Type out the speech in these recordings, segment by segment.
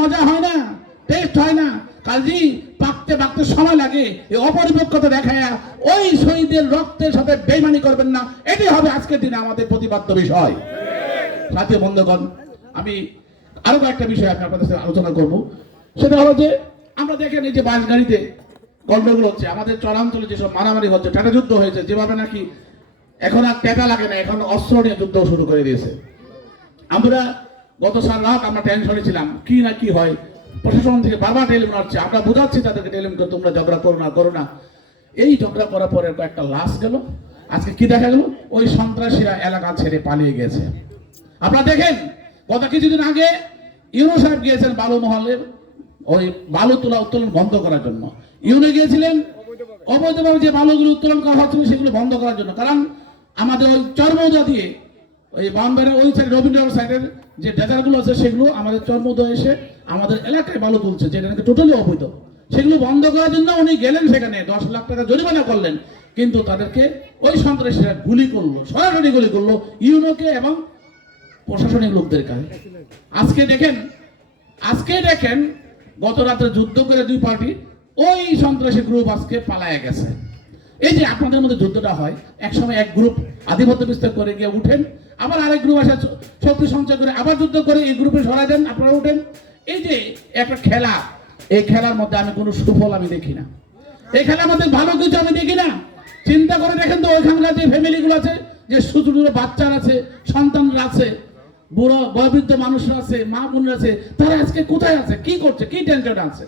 মজা হয় না টেস্ট হয় না। পাকতে পাকতে সময় লাগে অপরিপক্কতা দেখায় ওই শহীদের রক্তের সাথে বেইমানি করবেন না হবে আজকের দিনে আমাদের প্রতিপাদ্য বিষয়। সাথে বন্ধুগণ, আমি আরও কয়েকটা বিষয় আমি আপনাদের সাথে আলোচনা করব। সেটা হলো যে, আমরা দেখেন এই যে বাস গাড়িতে গন্ডগোল হচ্ছে, আমাদের চরাঞ্চলে যেসব মারামারি হচ্ছে, টাটা যুদ্ধ হয়েছে, যেভাবে নাকি এখন আর টেটা লাগে না, এখন অস্ত্র নিয়ে যুদ্ধ শুরু করে দিয়েছে। আমরা গত সাল রাত আমরা টেনশনে ছিলাম, কি না কি হয়। প্রশাসন থেকে বারবার টেলিফোন আসছে, আমরা বোঝাচ্ছি তাদেরকে টেলিফোন করে, তোমরা ঝগড়া করো না করো না। এই ঝগড়া করার পরে কয়েকটা লাশ গেল। আজকে কি দেখা গেল? ওই সন্ত্রাসীরা এলাকা ছেড়ে পালিয়ে গেছে। আপনারা দেখেন, গত কিছুদিন আগে ইউনো সাহেব গিয়েছেন বালু মহলের, ওই বালু তোলা উত্তোলন বন্ধ করার জন্য। ইউনো গিয়েছিলেন, অবৈধভাবে যে বালুগুলো উত্তোলন করা হচ্ছিল সেগুলো বন্ধ করার জন্য। কারণ আমাদের ওই চর্মৌজা দিয়ে ওই বামবাড়ির ওই সাইড রবীন্দ্রনাথ সাইডের যে ডেজারগুলো আছে সেগুলো আমাদের চর্মৌজা এসে আমাদের এলাকায় বালু তুলছে, যেটা নাকি টোটালি অবৈধ। সেগুলো বন্ধ করার জন্য উনি গেলেন সেখানে, দশ লাখ টাকা জরিমানা করলেন। কিন্তু তাদেরকে ওই সন্ত্রাসীরা গুলি করল, সরাসরি গুলি করল ইউনোকে এবং প্রশাসনিক লোকদের কাছে। আজকে দেখেন আজকে দেখেন গত রাত্রে যুদ্ধ করে দুই পার্টি ওই সন্ত্রাসী গ্রুপ আজকে পালায় গেছে। এই যে আপনাদের মধ্যে যুদ্ধটা হয়, একসময় এক গ্রুপ আধিপত্য বিস্তার করে গিয়ে উঠেন আবার আরেক গ্রুপ আসে, শক্তি সঞ্চয় করে আবার যুদ্ধ করে এই গ্রুপে সরাই দেন, আপনারা উঠেন এই যে একটা খেলা, এই খেলার মধ্যে আমি কোনো সুফল আমি দেখি না। এই খেলার মধ্যে ভালো কিছু আমি দেখি না। চিন্তা করে দেখেন তো, ওইখানকার যে ফ্যামিলিগুলো আছে, যে ছোট ছোট বাচ্চারা আছে, সন্তানরা আছে, বুড়ো বয়বৃদ্ধ মানুষরা আছে, মা বোনরা আছে, তারা আজকে কোথায় আছে? কি করছে? কি টেনশন আছে?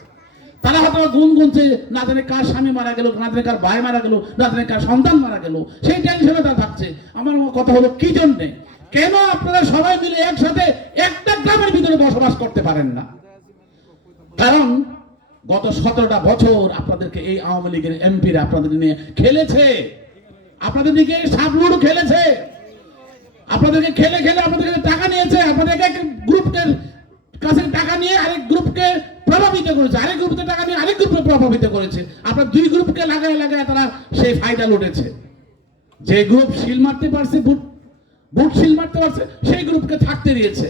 তারা হয়তো গুন গুনছে না জানে কার স্বামী মারা গেল, না জানে কার ভাই মারা গেল, না জানে কার সন্তান মারা গেল, সেই টেনশনে তারা থাকছে। আমার কথা হলো, কি জন্যে? কেন আপনারা সবাই মিলে একসাথে একটা গ্রামের ভিতরে বসবাস করতে পারেন না? কারণ গত সতেরোটা বছর আপনাদেরকে এই আওয়ামী লীগের এমপিরা আপনাদের নিয়ে খেলেছে। আপনাদের দিকে সাবলুডু খেলেছে। আপনাদেরকে খেলে খেলে আপনাদের টাকা নিয়েছে। আপনাদেরকে এক গ্রুপের কাছে টাকা নিয়ে আরেক গ্রুপকে প্রভাবিত করেছে। আরেক গ্রুপকে টাকা নিয়ে আরেক গ্রুপকে প্রভাবিত করেছে। আপনার দুই গ্রুপকে লাগায় লাগায় তারা সেই ফায়দা লুটেছে। যে গ্রুপ শিল মারতে পারছে, বুট বুট শিল মারতে পারছে, সেই গ্রুপকে থাকতে দিয়েছে।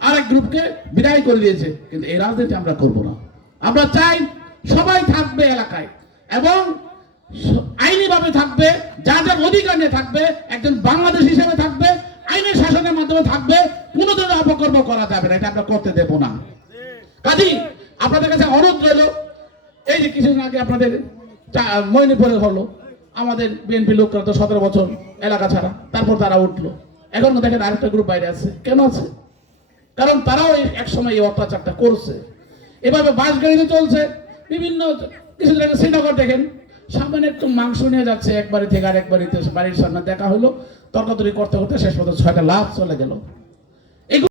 আরেক গ্রুপকে বিদায় করে দিয়েছে। কিন্তু এই রাজনীতি আমরা করব না। আমরা চাই সবাই থাকবে এলাকায় এবং আইনিভাবে থাকবে যা যার অধিকার নিয়ে থাকবে, একজন বাংলাদেশ হিসেবে থাকবে, আইনের শাসনের মাধ্যমে থাকবে কোনো ধরনের অপকর্ম করা যাবে না। এটা আমরা করতে দেব না কাজী আপনাদের কাছে অনুরোধ রইল এই যে কিছুদিন আগে আপনাদের চা- হলো আমাদের বিএনপি লোকরা তো সতেরো বছর এলাকা ছাড়া। তারপর তারা উঠল। এখন দেখেন আরেকটা গ্রুপ বাইরে আছে। কেন আছে? কারণ তারাও এক সময় এই অত্যাচারটা করছে। এভাবে বাস গাড়িতে চলছে। বিভিন্ন কিছু জায়গায় শ্রীনগর দেখেন। সামনে একটু মাংস নিয়ে যাচ্ছে এক বাড়ি থেকে আরেক বাড়িতে বাড়ির সামনে দেখা হলো। তর্কাতরি করতে করতে শেষ পর্যন্ত ছয়টা লাভ চলে গেল।